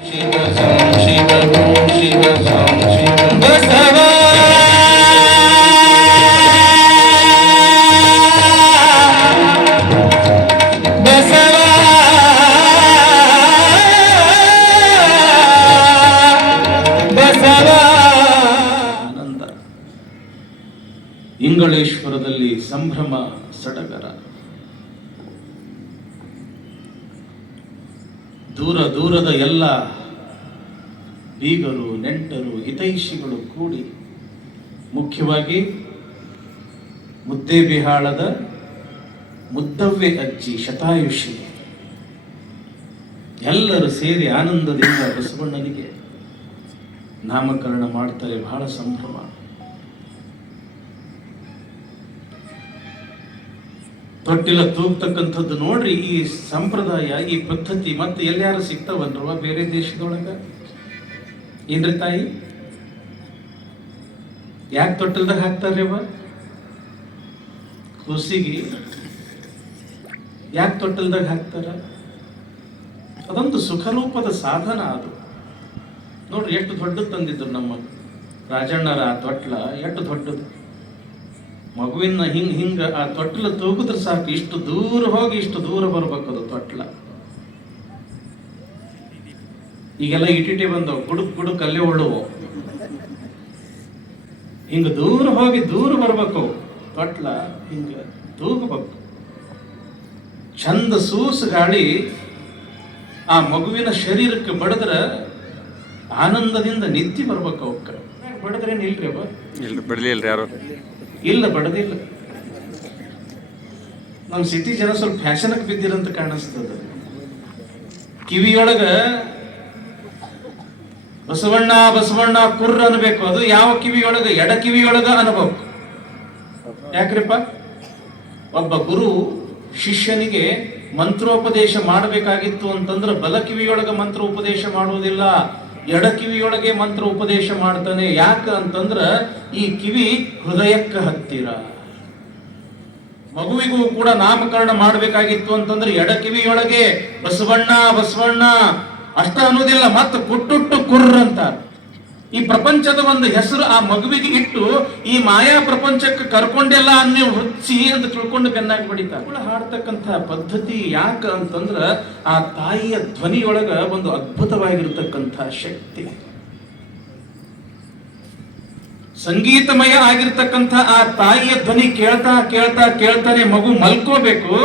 Shiva Sam, Shiva Guru, Shiva Sam. ದೂರ ದೂರದ ಎಲ್ಲ ಬೀಗರು, ನೆಂಟರು, ಹಿತೈಷಿಗಳು ಕೂಡಿ ಮುಖ್ಯವಾಗಿ ಮುದ್ದೇಬಿಹಾಳದ ಮುದ್ದವ್ಯ ಅಜ್ಜಿ ಶತಾಯುಷಿ ಎಲ್ಲರೂ ಸೇರಿ ಆನಂದದಿಂದ ಬಸವಣ್ಣನಿಗೆ ನಾಮಕರಣ ಮಾಡ್ತಾರೆ. ಬಹಳ ಸಂಭ್ರಮ. ತೊಟ್ಟಿಲ ತೂಗ್ತಕ್ಕಂಥದ್ದು ನೋಡ್ರಿ, ಈ ಸಂಪ್ರದಾಯ, ಈ ಪದ್ಧತಿ ಮತ್ತೆ ಎಲ್ಲಾರು ಸಿಗ್ತಾವನ್ರವ ಬೇರೆ ದೇಶದೊಳಗೆ? ಏನ್ರಿ ತಾಯಿ? ಯಾಕೆ ತೊಟ್ಟಿಲ್ದಾಗ ಹಾಕ್ತಾರ್ರಿ ಅವ ಕೂಸಿಗೆ. ಯಾಕೆ ತೊಟ್ಟಿಲ್ದಾಗ ಹಾಕ್ತಾರ? ಅದೊಂದು ಸುಖರೂಪದ ಸಾಧನ ಅದು. ನೋಡ್ರಿ, ಎಷ್ಟು ದೊಡ್ಡದು ತಂದಿದ್ರು ನಮ್ಮ ರಾಜಣ್ಣರ ತೊಟ್ಲ, ಎಷ್ಟು ದೊಡ್ಡದು. ಮಗುವಿನ ಹಿಂಗ್ ಹಿಂಗ ಆ ತೊಟ್ಲ ತೂಗಿದ್ರೆ ಸಾಕು, ಇಷ್ಟು ದೂರ ಹೋಗಿ ಇಷ್ಟು ದೂರ ಬರ್ಬೇಕದು ತೊಟ್ಲ. ಈಗೆಲ್ಲ ಇಟಿಟಿ ಬಂದವು ಗುಡುಕ್ ಗುಡುಕ್ ಅಲ್ಲೇ ಉಳುವು ಹಿಂಗ ದೂರ ಹೋಗಿ ದೂರ ಬರ್ಬೇಕು ತೊಟ್ಲ ಹಿಂಗ ತೂಗಬೇಕು. ಚಂದ ಸೂಸು ಗಾಳಿ ಆ ಮಗುವಿನ ಶರೀರಕ್ಕೆ ಬಡದ್ರ ಆನಂದದಿಂದ ನಿಂತಿ ಬರ್ಬೇಕು ಅವಕ್ಕ ಬಡದ್ರೇನಿಲ್ರಿ ಅವ. ಇಲ್ಲ ಯಾರು? ಇಲ್ಲ, ಬಡದಿಲ್ಲ. ನಮ್ಮ ಸಿಟಿ ಜನ ಸ್ವಲ್ಪ ಫ್ಯಾಷನ್ಗೆ ಬಿದ್ದಿರಂತ ಕಾಣಿಸ್ತದ. ಕಿವಿಯೊಳಗ ಬಸವಣ್ಣ ಬಸವಣ್ಣ ಕುರ್ರ ಅನ್ಬೇಕು. ಅದು ಯಾವ ಕಿವಿಯೊಳಗ? ಎಡ ಕಿವಿಯೊಳಗ ಅನ್ಬೇಕು. ಯಾಕ್ರಿಪ್ಪ? ಒಬ್ಬ ಗುರು ಶಿಷ್ಯನಿಗೆ ಮಂತ್ರೋಪದೇಶ ಮಾಡಬೇಕಾಗಿತ್ತು ಅಂತಂದ್ರೆ ಬಲ ಕಿವಿಯೊಳಗ ಮಂತ್ರೋಪದೇಶ ಮಾಡುವುದಿಲ್ಲ. ಎಡ ಕಿವಿಯೊಳಗೆ ಮಂತ್ರ ಉಪದೇಶ ಮಾಡ್ತಾನೆ. ಯಾಕ ಅಂತಂದ್ರ ಈ ಕಿವಿ ಹೃದಯಕ್ಕೆ ಹತ್ತಿರ. ಮಗುವಿಗೂ ಕೂಡ ನಾಮಕರಣ ಮಾಡಬೇಕಾಗಿತ್ತು ಅಂತಂದ್ರೆ ಎಡ ಕಿವಿಯೊಳಗೆ ಬಸವಣ್ಣ ಬಸವಣ್ಣ ಅಷ್ಟ ಅನ್ನೋದಿಲ್ಲ, ಮತ್ತೆ ಕುಟ್ಟುಟ್ಟು ಕುರ್ರ ಅಂತ ಈ ಪ್ರಪಂಚದ ಒಂದು ಹೆಸರು ಆ ಮಗುವಿಗೆ ಇಟ್ಟು ಈ ಮಾಯಾ ಪ್ರಪಂಚಕ್ಕೆ ಕರ್ಕೊಂಡೆಲ್ಲ ಅನ್ನೇ ಹುಚ್ಚಿ ಅಂತ ತಿಳ್ಕೊಂಡು ಬೆನ್ನಾಗಿ ಬಡಿತ ಹಾಡ್ತಕ್ಕಂಥ ಪದ್ಧತಿ ಯಾಕ ಅಂತಂದ್ರ ಆ ತಾಯಿಯ ಧ್ವನಿಯೊಳಗ ಒಂದು ಅದ್ಭುತವಾಗಿರ್ತಕ್ಕಂಥ ಶಕ್ತಿ. ಸಂಗೀತಮಯ ಆಗಿರ್ತಕ್ಕಂಥ ಆ ತಾಯಿಯ ಧ್ವನಿ ಕೇಳ್ತಾ ಕೇಳ್ತಾ ಕೇಳ್ತಾನೆ ಮಗು ಮಲ್ಕೋಬೇಕು.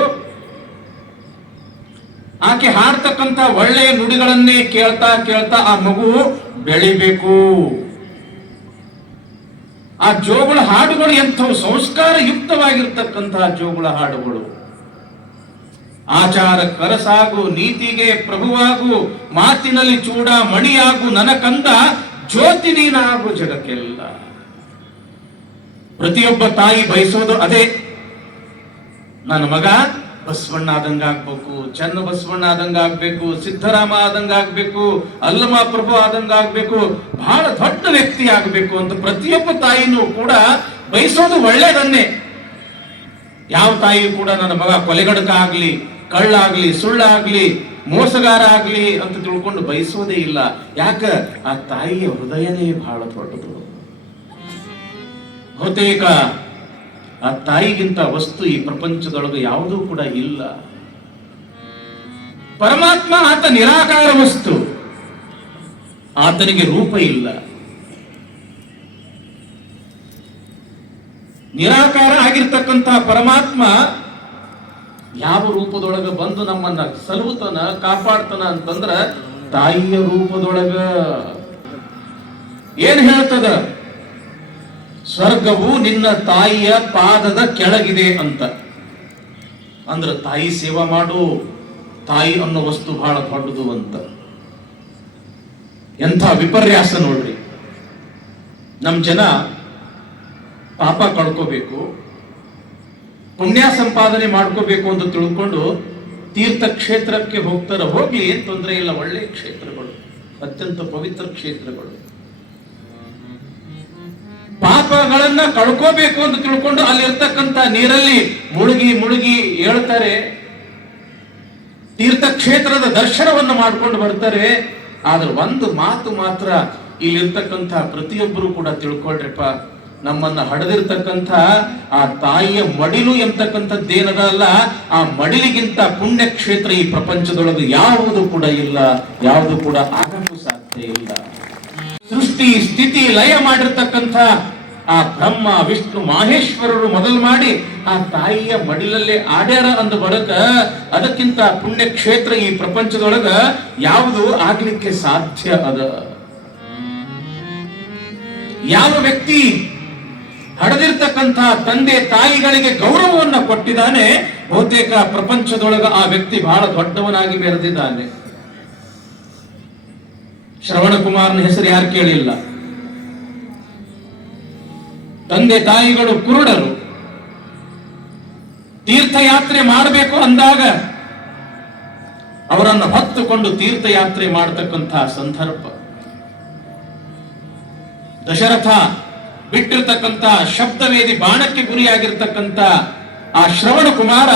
ಆಕೆ ಹಾಡ್ತಕ್ಕಂಥ ಒಳ್ಳೆಯ ನುಡಿಗಳನ್ನೇ ಕೇಳ್ತಾ ಕೇಳ್ತಾ ಆ ಮಗು ಬೆಳಿಬೇಕು. ಆ ಜೋಗುಳ ಹಾಡುಗಳು ಎಂಥವು ಸಂಸ್ಕಾರ ಯುಕ್ತವಾಗಿರ್ತಕ್ಕಂತಹ ಜೋಗುಳ ಹಾಡುಗಳು. ಆಚಾರ ಕರಸಾಗು, ನೀತಿಗೆ ಪ್ರಭುವಾಗು, ಮಾತಿನಲ್ಲಿ ಚೂಡ ಮಣಿಯಾಗು, ನನಕಂದ ಕಂದ ಜ್ಯೋತಿ ನೀನಾಗು ಜಗಕ್ಕೆಲ್ಲ. ಪ್ರತಿಯೊಬ್ಬ ತಾಯಿ ಬಯಸೋದು ಅದೇ. ನನ್ನ ಮಗ ಬಸವಣ್ಣ ಆದಂಗ ಆಗ್ಬೇಕು ಚನ್ನ ಬಸವಣ್ಣ ಆದಂಗ ಆಗ್ಬೇಕು ಸಿದ್ದರಾಮ ಆದಂಗ ಆಗ್ಬೇಕು ಅಲ್ಲಮ ಪ್ರಭು ಆದಂಗ ಆಗ್ಬೇಕು ಬಹಳ ದೊಡ್ಡ ವ್ಯಕ್ತಿ ಆಗ್ಬೇಕು ಅಂತ ಪ್ರತಿಯೊಬ್ಬ ತಾಯಿನೂ ಕೂಡ ಬಯಸೋದು ಒಳ್ಳೇದನ್ನೇ ಯಾವ ತಾಯಿ ಕೂಡ ನನ್ನ ಮಗ ಕೊಲೆಗಡಕ ಆಗ್ಲಿ ಕಳ್ಳಾಗ್ಲಿ, ಸುಳ್ಳಾಗ್ಲಿ ಮೋಸಗಾರ ಆಗ್ಲಿ ಅಂತ ತಿಳ್ಕೊಂಡು ಬಯಸೋದೇ ಇಲ್ಲ. ಯಾಕ? ಆ ತಾಯಿಯ ಹೃದಯನೇ ಬಹಳ ದೊಡ್ಡದು. ಬಹುತೇಕ ಆ ತಾಯಿಗಿಂತ ವಸ್ತು ಈ ಪ್ರಪಂಚದೊಳಗೆ ಯಾವುದೂ ಕೂಡ ಇಲ್ಲ. ಪರಮಾತ್ಮ ಆತ ನಿರಾಕಾರ ವಸ್ತು. ಆತನಿಗೆ ರೂಪ ಇಲ್ಲ. ನಿರಾಕಾರ ಆಗಿರ್ತಕ್ಕಂತಹ ಪರಮಾತ್ಮ ಯಾವ ರೂಪದೊಳಗೆ ಬಂದು ನಮ್ಮನ್ನ ಸಲುತನ ಕಾಪಾಡ್ತಾನ ಅಂತಂದ್ರ ತಾಯಿಯ ರೂಪದೊಳಗ. ಏನ್ ಹೇಳ್ತದ? ಸ್ವರ್ಗವು ನಿನ್ನ ತಾಯಿಯ ಪಾದದ ಕೆಳಗಿದೆ ಅಂತ. ಅಂದ್ರೆ ತಾಯಿ ಸೇವಾ ಮಾಡು, ತಾಯಿ ಅನ್ನೋ ವಸ್ತು ಬಹಳ ದೊಡ್ಡದು ಅಂತ. ಎಂಥ ವಿಪರ್ಯಾಸ ನೋಡ್ರಿ. ನಮ್ಮ ಜನ ಪಾಪ ಕಳ್ಕೋಬೇಕು, ಪುಣ್ಯ ಸಂಪಾದನೆ ಮಾಡ್ಕೋಬೇಕು ಅಂತ ತಿಳ್ಕೊಂಡು ತೀರ್ಥ ಕ್ಷೇತ್ರಕ್ಕೆ ಹೋಗ್ತಾರ ಹೋಗಿ ಏನು ತೊಂದರೆ ಇಲ್ಲ ಒಳ್ಳೆಯ ಕ್ಷೇತ್ರಗಳು, ಅತ್ಯಂತ ಪವಿತ್ರ ಕ್ಷೇತ್ರಗಳು. ಪಾಪಗಳನ್ನ ಕಳ್ಕೋಬೇಕು ಅಂತ ತಿಳ್ಕೊಂಡು ಅಲ್ಲಿರ್ತಕ್ಕಂಥ ನೀರಲ್ಲಿ ಮುಳುಗಿ ಮುಳುಗಿ ಹೇಳ್ತಾರೆ. ತೀರ್ಥಕ್ಷೇತ್ರದ ದರ್ಶನವನ್ನು ಮಾಡ್ಕೊಂಡು ಬರ್ತಾರೆ. ಆದ್ರೆ ಒಂದು ಮಾತು ಮಾತ್ರ ಇಲ್ಲಿರ್ತಕ್ಕಂಥ ಪ್ರತಿಯೊಬ್ಬರು ಕೂಡ ತಿಳ್ಕೊಳ್ರಿಪ್ಪ. ನಮ್ಮನ್ನ ಹಡೆದಿರ್ತಕ್ಕಂಥ ಆ ತಾಯಿಯ ಮಡಿಲು ಎಂತಕ್ಕಂಥದ್ದೇನದ ಅಲ್ಲ, ಆ ಮಡಿಲಿಗಿಂತ ಪುಣ್ಯ ಕ್ಷೇತ್ರ ಈ ಪ್ರಪಂಚದೊಳಗೆ ಯಾವುದು ಕೂಡ ಇಲ್ಲ, ಯಾವುದು ಕೂಡ ಆಗಕ್ಕೂ ಸಾಧ್ಯ ಇಲ್ಲ. ಸೃಷ್ಟಿ ಸ್ಥಿತಿ ಲಯ ಮಾಡಿರ್ತಕ್ಕಂಥ ಆ ಬ್ರಹ್ಮ, ವಿಷ್ಣು, ಮಾಹೇಶ್ವರರು ಮೊದಲು ಮಾಡಿ ಆ ತಾಯಿಯ ಮಡಿಲಲ್ಲಿ ಆಡ್ಯಾರ ಅಂದ ಬರಕ ಅದಕ್ಕಿಂತ ಪುಣ್ಯ ಕ್ಷೇತ್ರ ಈ ಪ್ರಪಂಚದೊಳಗ ಯಾವುದು ಆಗ್ಲಿಕ್ಕೆ ಸಾಧ್ಯ ಅದ? ಯಾವ ವ್ಯಕ್ತಿ ಹಡದಿರ್ತಕ್ಕಂಥ ತಂದೆ ತಾಯಿಗಳಿಗೆ ಗೌರವವನ್ನ ಕೊಟ್ಟಿದ್ದಾನೆ, ಬಹುತೇಕ ಪ್ರಪಂಚದೊಳಗ ಆ ವ್ಯಕ್ತಿ ಬಹಳ ದೊಡ್ಡವನಾಗಿ ಬೆರೆದಿದ್ದಾನೆ. ಶ್ರವಣ ಕುಮಾರ್ನ ಹೆಸರು ಯಾರು ಕೇಳಿಲ್ಲ. ತಂದೆ ತಾಯಿಗಳು ಕುರುಡರು. ತೀರ್ಥಯಾತ್ರೆ ಮಾಡಬೇಕು ಅಂದಾಗ ಅವರನ್ನು ಹೊತ್ತುಕೊಂಡು ತೀರ್ಥಯಾತ್ರೆ ಮಾಡತಕ್ಕಂತಹ ಸಂದರ್ಭ. ದಶರಥ ಬಿಟ್ಟಿರ್ತಕ್ಕಂಥ ಶಬ್ದವೇದಿ ಬಾಣಕ್ಕೆ ಗುರಿಯಾಗಿರ್ತಕ್ಕಂಥ ಆ ಶ್ರವಣ ಕುಮಾರ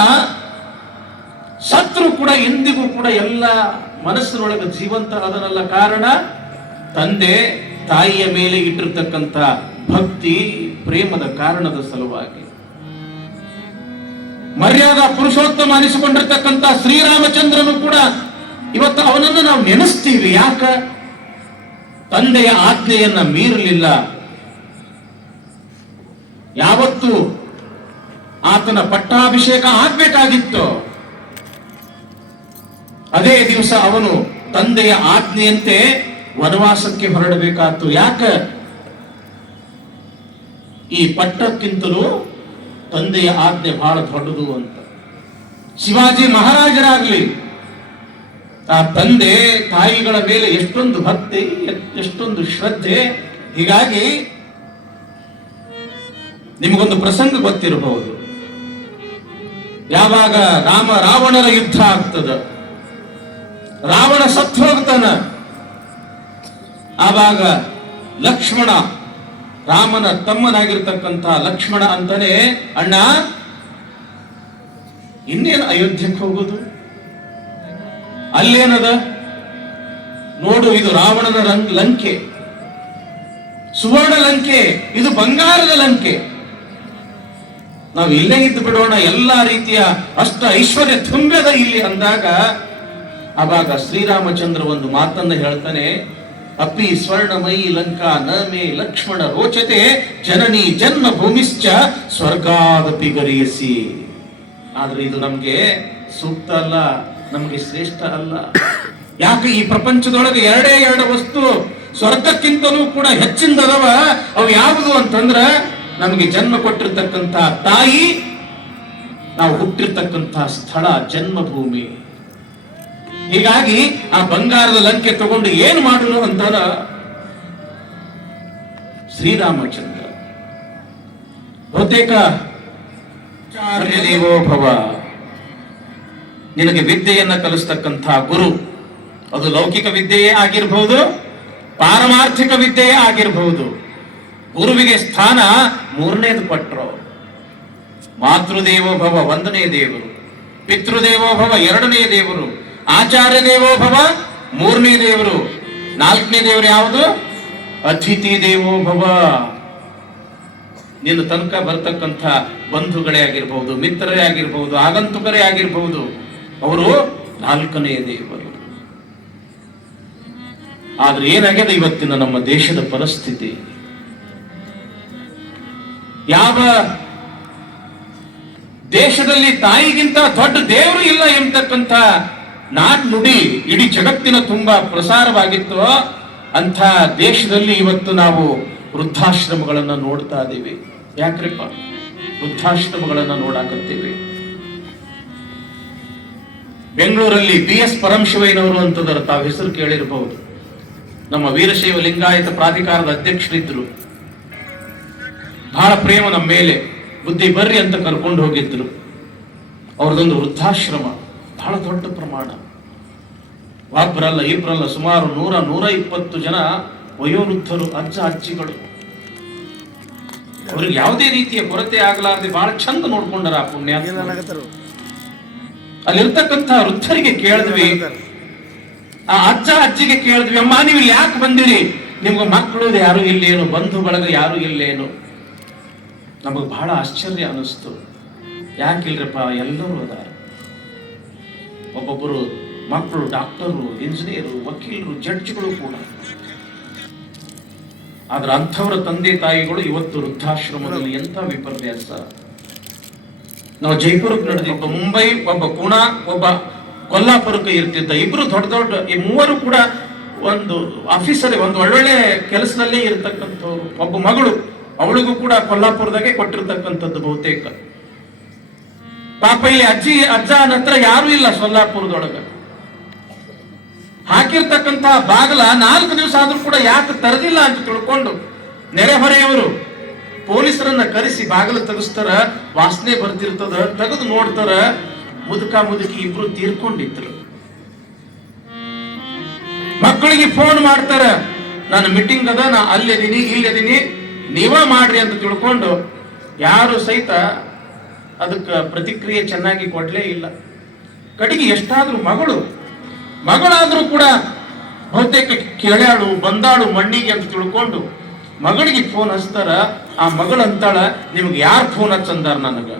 ಶತ್ರು ಕೂಡ ಎಂದಿಗೂ ಕೂಡ ಎಲ್ಲ ಮನಸ್ಸಿನೊಳಗೆ ಜೀವಂತ ಅದನಲ್ಲ ಕಾರಣ ತಂದೆ ತಾಯಿಯ ಮೇಲೆ ಇಟ್ಟಿರ್ತಕ್ಕಂಥ ಭಕ್ತಿ ಪ್ರೇಮದ ಕಾರಣದ ಸಲುವಾಗಿ. ಮರ್ಯಾದ ಪುರುಷೋತ್ತಮ ಅನಿಸಿಕೊಂಡಿರ್ತಕ್ಕಂಥ ಶ್ರೀರಾಮಚಂದ್ರನು ಕೂಡ ಇವತ್ತು ಅವನನ್ನು ನಾವು ನೆನೆಸ್ತೀವಿ. ಯಾಕ? ತಂದೆಯ ಆಜ್ಞೆಯನ್ನ ಮೀರಲಿಲ್ಲ. ಯಾವತ್ತು ಆತನ ಪಟ್ಟಾಭಿಷೇಕ ಆಗ್ಬೇಕಾಗಿತ್ತು. ಅದೇ ದಿವಸ ಅವನು ತಂದೆಯ ಆಜ್ಞೆಯಂತೆ ವನವಾಸಕ್ಕೆ ಹೊರಡಬೇಕಾಯ್ತು ಯಾಕ? ಈ ಪಟ್ಟಕ್ಕಿಂತಲೂ ತಂದೆಯ ಆಜ್ಞೆ ಬಹಳ ದೊಡ್ಡದು ಅಂತ. ಶಿವಾಜಿ ಮಹಾರಾಜರಾಗಲಿ, ಆ ತಂದೆ ತಾಯಿಗಳ ಮೇಲೆ ಎಷ್ಟೊಂದು ಭಕ್ತಿ, ಎಷ್ಟೊಂದು ಶ್ರದ್ಧೆ, ಹೀಗಾಗಿ ನಿಮಗೊಂದು ಪ್ರಸಂಗ ಗೊತ್ತಿರಬಹುದು. ಯಾವಾಗ ರಾಮ ರಾವಣರ ಯುದ್ಧ ಆಗ್ತದ, ರಾವಣ ಸತ್ತು ಹೋಗ್ತಾನ ಆವಾಗ ಲಕ್ಷ್ಮಣ ರಾಮನ ತಮ್ಮನಾಗಿರ್ತಕ್ಕಂಥ ಲಕ್ಷ್ಮಣ ಅಂತಾನೆ, ಅಣ್ಣ, ಇನ್ನೇನು ಅಯೋಧ್ಯಕ್ಕೆ ಹೋಗೋದು? ಅಲ್ಲೇನದ? ನೋಡು, ಇದು ರಾವಣನ ರಂಗ್, ಲಂಕೆ. ಸುವರ್ಣ ಲಂಕೆ ಇದು ಬಂಗಾರದ ಲಂಕೆ. ನಾವು ಇಲ್ಲೇ ಇದ್ದು ಬಿಡೋಣ, ಎಲ್ಲಾ ರೀತಿಯ ಅಷ್ಟ ಐಶ್ವರ್ಯ ತುಂಬ್ಯದ ಇಲ್ಲಿ ಅಂದಾಗ, ಅವಾಗ ಶ್ರೀರಾಮಚಂದ್ರ ಒಂದು ಮಾತನ್ನ ಹೇಳ್ತಾನೆ ಅಪ್ಪಿ ಸ್ವರ್ಣಮಯಿ ಲಂಕಾ ನ ಮೇ ಲಕ್ಷ್ಮಣ ರೋಚತೆ, ಜನನಿ ಜನ್ಮ ಭೂಮಿಶ್ಚ ಸ್ವರ್ಗಾದಪಿ ಗರಿಯಸಿ ಆದ್ರೆ ಇದು ನಮ್ಗೆ ಸೂಕ್ತ ಅಲ್ಲ, ನಮ್ಗೆ ಶ್ರೇಷ್ಠ ಅಲ್ಲ. ಯಾಕೆ ಈ ಪ್ರಪಂಚದೊಳಗೆ ಎರಡೇ ಎರಡು ವಸ್ತು ಸ್ವರ್ಗಕ್ಕಿಂತಲೂ ಕೂಡ ಹೆಚ್ಚಿಂದದವ ಅವು ಯಾವುದು ಅಂತಂದ್ರ ನಮಗೆ ಜನ್ಮ ಕೊಟ್ಟಿರ್ತಕ್ಕಂತಹ ತಾಯಿ, ನಾವು ಹುಟ್ಟಿರ್ತಕ್ಕಂತಹ ಸ್ಥಳ ಜನ್ಮಭೂಮಿ. ಹೀಗಾಗಿ ಆ ಬಂಗಾರದ ಲಂಕೆ ತಗೊಂಡು ಏನು ಮಾಡಲು ಅಂತಾರ ಶ್ರೀರಾಮಚಂದ್ರ. ಬಹುತೇಕ ಭವ. ನಿನಗೆ ವಿದ್ಯೆಯನ್ನು ಕಲಿಸ್ತಕ್ಕಂಥ ಗುರು. ಅದು ಲೌಕಿಕ ವಿದ್ಯೆಯೇ ಆಗಿರಬಹುದು ಪಾರಮಾರ್ಥಿಕ ವಿದ್ಯೆಯೇ ಆಗಿರಬಹುದು. ಗುರುವಿಗೆ ಸ್ಥಾನ ಮೂರನೇದು ಕೊಟ್ಟರು ಮಾತೃದೇವೋ ಭವ ಒಂದನೇ ದೇವರು ಪಿತೃದೇವೋ ಭವ ಎರಡನೇ ದೇವರು ಆಚಾರ್ಯ ದೇವೋಭವ ಮೂರನೇ ದೇವರು. ನಾಲ್ಕನೇ ದೇವರು ಯಾವುದು? ಅತಿಥಿ ದೇವೋ ಭವ. ನಿನ್ನ ತನಕ ಬರ್ತಕ್ಕಂಥ ಬಂಧುಗಳೇ ಆಗಿರ್ಬಹುದು ಮಿತ್ರರೇ ಆಗಿರ್ಬಹುದು ಆಗಂತುಕರೇ ಆಗಿರ್ಬಹುದು ಅವರು ನಾಲ್ಕನೇ ದೇವರು. ಆದ್ರೆ ಏನಾಗಿದೆ ಇವತ್ತಿನ ನಮ್ಮ ದೇಶದ ಪರಿಸ್ಥಿತಿ? ಯಾವ ದೇಶದಲ್ಲಿ ತಾಯಿಗಿಂತ ದೊಡ್ಡ ದೇವರು ಇಲ್ಲ ಎಂಬತಕ್ಕಂಥ ನಾಡ್ ನುಡಿ ಇಡೀ ಜಗತ್ತಿನ ತುಂಬಾ ಪ್ರಸಾರವಾಗಿತ್ತು. ಅಂಥ ದೇಶದಲ್ಲಿ ಇವತ್ತು ನಾವು ವೃದ್ಧಾಶ್ರಮಗಳನ್ನು ನೋಡ್ತಾ ಇದ್ದೀವಿ ಯಾಕ್ರಿಪ್ಪ? ವೃದ್ಧಾಶ್ರಮಗಳನ್ನು ನೋಡಾಕತ್ತೀವಿ. ಬೆಂಗಳೂರಲ್ಲಿ ಬಿ ಎಸ್ ಪರಮಶಿವಯ್ಯನವರು ಅಂತದರ ತಾವು ಹೆಸರು ಕೇಳಿರಬಹುದು. ನಮ್ಮ ವೀರಶೈವ ಲಿಂಗಾಯತ ಪ್ರಾಧಿಕಾರದ ಅಧ್ಯಕ್ಷರಿದ್ರು. ಬಹಳ ಪ್ರೇಮ ನಮ್ಮ ಮೇಲೆ. ಬುದ್ಧಿ ಬರ್ರಿ ಅಂತ ಕರ್ಕೊಂಡು ಹೋಗಿದ್ರು. ಅವ್ರದೊಂದು ವೃದ್ಧಾಶ್ರಮ. ಬಹಳ ದೊಡ್ಡ ಪ್ರಮಾಣ. ಒಬ್ಬರಲ್ಲ ಇಬ್ಬರಲ್ಲ ಸುಮಾರು ನೂರ ನೂರ ಇಪ್ಪತ್ತು ಜನ ವಯೋವೃದ್ಧರು, ಅಜ್ಜ, ಅಜ್ಜಿಗಳು. ಅವ್ರಿಗೆ ಯಾವುದೇ ರೀತಿಯ ಕೊರತೆ ಆಗಲಾರದೆ ಬಹಳ ಚಂದ ನೋಡ್ಕೊಂಡರ ಆ ಪುಣ್ಯ. ಅಲ್ಲಿರ್ತಕ್ಕಂಥ ವೃದ್ಧರಿಗೆ ಕೇಳಿದ್ವಿ, ಆ ಅಜ್ಜ, ಅಜ್ಜಿಗೆ ಕೇಳಿದ್ವಿ, ಅಮ್ಮ ನೀವು ಇಲ್ಲಿ ಯಾಕೆ ಬಂದಿರಿ? ನಿಮ್ಗೆ ಮಕ್ಕಳು ಯಾರು ಇಲ್ಲೇನು? ಬಂಧು ಬಳಗ ಯಾರು ಇಲ್ಲೇನು? ನಮಗೆ ಬಹಳ ಆಶ್ಚರ್ಯ ಅನಿಸ್ತು. ಯಾಕಿಲ್ರಪ್ಪ ಎಲ್ಲರೂ ಅದಾರ. ಒಬ್ಬೊಬ್ಬರು ಮಕ್ಕಳು ಡಾಕ್ಟರು ಇಂಜಿನಿಯರು ವಕೀಲರು ಜಡ್ಜ್ಗಳು ಕೂಡ. ಆದ್ರೆ ಅಂಥವರ ತಂದೆ ತಾಯಿಗಳು ಇವತ್ತು ವೃದ್ಧಾಶ್ರಮದಲ್ಲಿ ಎಂಥ ವಿಪರ್ಯಾಸ? ನಾವು ಜೈಪುರಕ್ಕೆ ಒಬ್ಬ ಮುಂಬೈ, ಒಬ್ಬ ಪುಣಾ, ಒಬ್ಬ ಕೊಲ್ಲಾಪುರಕ್ಕೆ ಇರ್ತಿದ್ದ ಇಬ್ರು ದೊಡ್ಡ ದೊಡ್ಡ, ಈ ಮೂವರು ಕೂಡ ಒಂದು ಆಫೀಸರ್ ಒಂದು ಒಳ್ಳೊಳ್ಳೆ ಕೆಲಸದಲ್ಲೇ ಇರ್ತಕ್ಕಂಥವ್ರು. ಒಬ್ಬ ಮಗಳು, ಅವಳಿಗೂ ಕೂಡ ಕೊಲ್ಲಾಪುರದಾಗೆ ಕೊಟ್ಟಿರ್ತಕ್ಕಂಥದ್ದು ಬಹುತೇಕ. ಪಾಪ ಇಲ್ಲಿ ಅಜ್ಜಿ ಅಜ್ಜ ನಂತರ ಯಾರು ಇಲ್ಲ ಸೊಲ್ಲಾಪುರದೊಳಗೆ. ಹಾಕಿರ್ತಕ್ಕಂತಹ ಬಾಗಲ ನಾಲ್ಕು ದಿವಸ ಆದ್ರೂ ಕೂಡ ಯಾಕೆ ತರದಿಲ್ಲ ಅಂತ ತಿಳ್ಕೊಂಡು ನೆರೆಹೊರೆಯವರು ಪೊಲೀಸರನ್ನ ಕರೆಸಿ ಬಾಗಿಲು ತೆಗಿಸ್ತಾರ, ವಾಸನೆ ಬರ್ತಿರ್ತದ, ತೆಗೆದು ನೋಡ್ತಾರ. ಮುದುಕ ಮುದುಕಿ ಇಬ್ರು ತೀರ್ಕೊಂಡಿದ್ರು. ಮಕ್ಕಳಿಗೆ ಫೋನ್ ಮಾಡ್ತಾರ, ನಾನು ಮೀಟಿಂಗ್ ಅದ, ನಾ ಅಲ್ಲಿದ್ದೀನಿ ಇಲ್ಲಿದ್ದೀನಿ ನೀವ ಮಾಡ್ರಿ ಅಂತ ತಿಳ್ಕೊಂಡು ಯಾರು ಸಹಿತ ಅದಕ್ಕೆ ಪ್ರತಿಕ್ರಿಯೆ ಚೆನ್ನಾಗಿ ಕೊಡಲೇ ಇಲ್ಲ. ಕಡೆಗೆ ಎಷ್ಟಾದರೂ ಮಗಳು, ಮಗಳಾದ್ರೂ ಕೂಡ ಬಹುತೇಕ ಕೇಳ್ಯಾಳು, ಬಂದಾಳು ಮಣ್ಣಿಗೆ ಅಂತ ತಿಳ್ಕೊಂಡು ಮಗಳಿಗೆ ಫೋನ್ ಹಚ್ತಾರ, ಆ ಮಗಳು ಅಂತಾಳ, ನಿಮ್ಗೆ ಯಾರು ಫೋನ್ ಹಚ್ಚಂದಾರ ನನಗ?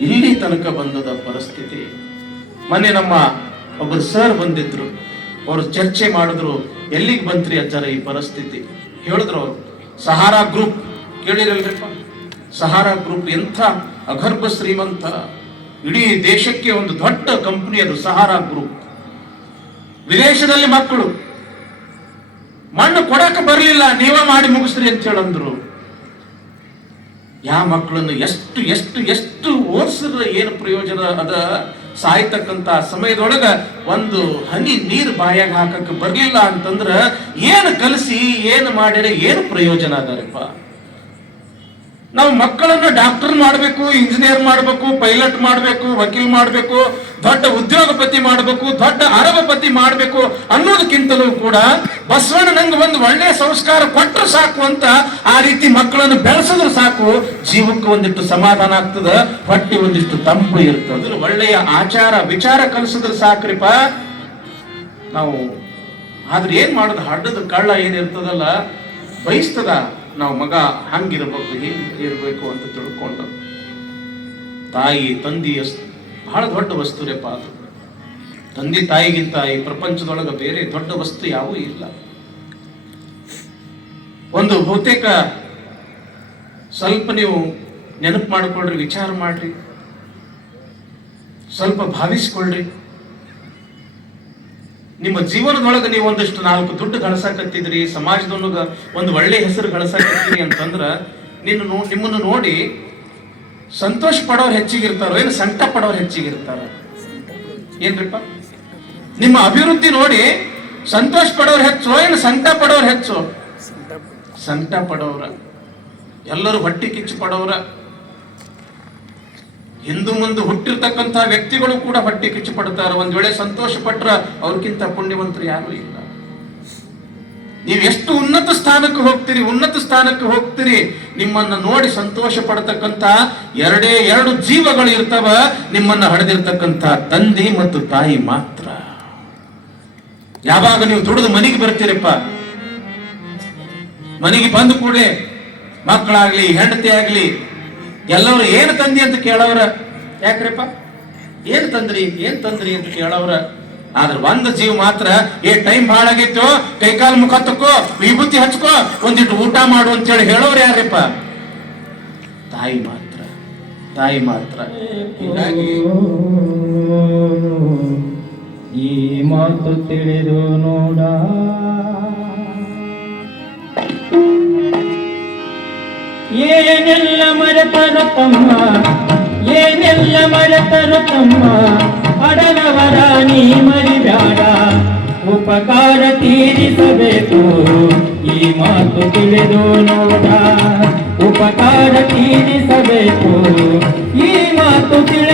ಇಲ್ಲಿ ತನಕ ಬಂದದ ಪರಿಸ್ಥಿತಿ. ಮೊನ್ನೆ ನಮ್ಮ ಒಬ್ಬರು ಸರ್ ಬಂದಿದ್ರು. ಅವರು ಚರ್ಚೆ ಮಾಡಿದ್ರು, ಎಲ್ಲಿಗೆ ಬಂತ್ರಿ ಅಜ್ಜರ ಈ ಪರಿಸ್ಥಿತಿ? ಹೇಳಿದ್ರು ಅವರು, ಸಹಾರಾ ಗ್ರೂಪ್ ಕೇಳಿರಲ್ರಿಪ್ಪ? ಸಹಾರಾ ಗ್ರೂಪ್ ಎಂಥ ಅಗರ್ಭ ಶ್ರೀಮಂತ, ಇಡೀ ದೇಶಕ್ಕೆ ಒಂದು ದೊಡ್ಡ ಕಂಪನಿ ಅದು ಸಹಾರಾ ಗ್ರೂಪ್. ವಿದೇಶದಲ್ಲಿ ಮಕ್ಕಳು, ಮಣ್ಣು ಕೊಡಕ ಬರಲಿಲ್ಲ, ನೀವ ಮಾಡಿ ಮುಗಿಸ್ರಿ ಅಂತ ಹೇಳಂದ್ರು. ಯಾ ಮಕ್ಕಳನ್ನು ಎಷ್ಟು ಎಷ್ಟು ಎಷ್ಟು ಓದಿಸಿದ್ರೆ ಏನು ಪ್ರಯೋಜನ ಅದ? ಸಾಯ್ತಕ್ಕಂತ ಸಮಯದೊಳಗ ಒಂದು ಹನಿ ನೀರು ಬಾಯಾಗ ಹಾಕಕ್ಕೆ ಬರಲಿಲ್ಲ ಅಂತಂದ್ರ ಏನು ಕಲಸಿ, ಏನು ಮಾಡಿದ್ರೆ ಏನು ಪ್ರಯೋಜನ ಅದರಪ್ಪ ನಾವು ಮಕ್ಕಳನ್ನ ಡಾಕ್ಟರ್ ಮಾಡಬೇಕು ಇಂಜಿನಿಯರ್ ಮಾಡಬೇಕು ಪೈಲಟ್ ಮಾಡಬೇಕು, ವಕೀಲ್ ಮಾಡಬೇಕು, ದೊಡ್ಡ ಉದ್ಯೋಗಪತಿ ಮಾಡಬೇಕು, ದೊಡ್ಡ ಅರಬಪತಿ ಮಾಡಬೇಕು ಅನ್ನೋದಕ್ಕಿಂತಲೂ ಕೂಡ ಬಸವಣ್ಣ ನಂಗೆ ಒಂದು ಒಳ್ಳೆಯ ಸಂಸ್ಕಾರ ಕೊಟ್ಟರು ಸಾಕು ಅಂತ ಆ ರೀತಿ ಮಕ್ಕಳನ್ನು ಬೆಳೆಸಿದ್ರೆ ಸಾಕು, ಜೀವಕ್ಕೆ ಒಂದಿಷ್ಟು ಸಮಾಧಾನ ಆಗ್ತದ, ಹೊಟ್ಟೆ ಒಂದಿಷ್ಟು ತಂಪು ಇರ್ತದೆ. ಅದ್ರ ಒಳ್ಳೆಯ ಆಚಾರ, ವಿಚಾರ ಕಲಿಸಿದ್ರೆ ಸಾಕ್ರಿಪ ನಾವು ಆದ್ರೆ ಏನ್ ಮಾಡೋದು, ಹಡ್ಡದ ಕಳ್ಳ ಏನಿರ್ತದಲ್ಲ, ಬಯಸ್ತದ. ನಾವು ಮಗ ಹಂಗಿರಬೇಕು ಹೀಗೆ ಇರಬೇಕು ಅಂತ ತಿಳ್ಕೊಂಡು ತಾಯಿ ತಂದಿ ಅಸ್- ಬಹಳ ದೊಡ್ಡ ವಸ್ತು ರೇಪ ಅದು. ತಂದೆ ತಾಯಿಗಿಂತ ಈ ಪ್ರಪಂಚದೊಳಗೆ ಬೇರೆ ದೊಡ್ಡ ವಸ್ತು ಯಾವೂ ಇಲ್ಲ. ಒಂದು ಬಹುತೇಕ ಸ್ವಲ್ಪ ನೀವು ನೆನಪು ಮಾಡಿಕೊಳ್ರಿ ವಿಚಾರ ಮಾಡ್ರಿ. ಸ್ವಲ್ಪ ಭಾವಿಸ್ಕೊಳ್ರಿ ನಿಮ್ಮ ಜೀವನದೊಳಗೆ ನೀವು ಒಂದಷ್ಟು ನಾಲ್ಕು ದುಡ್ಡು ಗಳಿಸಾಕತ್ತಿದ್ರಿ, ಸಮಾಜದೊಳಗ ಒಂದು ಒಳ್ಳೆ ಹೆಸರು ಗಳಿಸಾಕತ್ತೀರಿ ಅಂತಂದ್ರೆ ನಿನ್ನ ನೋ- ನಿಮ್ಮನ್ನು ನೋಡಿ ಸಂತೋಷ ಪಡೋರು ಹೆಚ್ಚಿಗಿರ್ತಾರೋ, ಏನು ಸಂಕಟ ಪಡೋರು ಹೆಚ್ಚಿಗಿರ್ತಾರ? ಏನ್ರಿಪ್ಪ? ನಿಮ್ಮ ಅಭಿವೃದ್ಧಿ ನೋಡಿ ಸಂತೋಷ ಪಡೋರು ಹೆಚ್ಚು, ಏನು ಸಂಕಟ ಪಡೋರು ಹೆಚ್ಚು? ಸಂಕಟ ಪಡೋರ. ಎಲ್ಲರೂ ಹೊಟ್ಟೆ ಕಿಚ್ಚು ಪಡೋರ. ಹಿಂದು ಮುಂದೆ ಹುಟ್ಟಿರ್ತಕ್ಕಂಥ ವ್ಯಕ್ತಿಗಳು ಕೂಡ ಹೊಟ್ಟೆ ಕಿಚ್ಚು ಪಡ್ತಾರೆ ಒಂದ್ ವೇಳೆ ಸಂತೋಷ ಪಟ್ರ ಅವ್ರಿಗಿಂತ ಪುಣ್ಯವಂತರು ಯಾರು ಇಲ್ಲ. ನೀವು ಎಷ್ಟು ಉನ್ನತ ಸ್ಥಾನಕ್ಕೆ ಹೋಗ್ತೀರಿ, ಉನ್ನತ ಸ್ಥಾನಕ್ಕೆ ಹೋಗ್ತೀರಿ, ನಿಮ್ಮನ್ನ ನೋಡಿ ಸಂತೋಷ ಪಡತಕ್ಕಂತ ಎರಡೇ ಎರಡು ಜೀವಗಳು ಇರ್ತವ, ನಿಮ್ಮನ್ನ ಹಡೆದಿರ್ತಕ್ಕಂಥ ತಂದೆ ಮತ್ತು ತಾಯಿ ಮಾತ್ರ. ಯಾವಾಗ ನೀವು ದುಡಿದು ಮನೆಗೆ ಬರ್ತೀರಪ್ಪ? ಮನೆಗೆ ಬಂದ ಕೂಡಲೇ ಮಕ್ಕಳಾಗ್ಲಿ ಹೆಂಡತಿ ಆಗ್ಲಿ ಎಲ್ಲರೂ ಏನು ತಂದಿ ಅಂತ ಕೇಳವ್ರ? ಯಾಕ್ರಪ್ಪ? ಏನ್ ತಂದ್ರಿ? ಏನ್ ತಂದ್ರಿ ಅಂತ ಕೇಳವ್ರ? ಆದ್ರೆ ಒಂದ್ ಜೀವ ಮಾತ್ರ ಏ ಟೈಮ್ ಕೈಕಾಲ್ ಕೈಕಾಲು ಮುಖ ತಕ್ಕೋ, ವಿಭೂತಿ ಹಚ್ಕೋ, ಒಂದಿಟ್ಟು ಊಟ ಮಾಡು ಅಂತೇಳಿ ಹೇಳೋರು ಯಾರಿಪ್ಪ? ತಾಯಿ ಮಾತ್ರ. ತಾಯಿ ಮಾತ್ರ. ಹೀಗಾಗಿ ಈ ಮಾತು ತಿಳಿದು ನೋಡ. ಏನೆಲ್ಲ ಮರೆತರು ತಮ್ಮ ಏನೆಲ್ಲ ಮರೆತರು ತಮ್ಮ ಅಡಗವರ ನೀ ಮರಿದಾಡ ಉಪಕಾರ ತೀರಿಸಬೇಕು. ಈ ಮಾತು ತಿಳಿದು ನೋಡ. ಉಪಕಾರ ತೀರಿಸಬೇಕು. ಈ ಮಾತು ತಿಳಿದು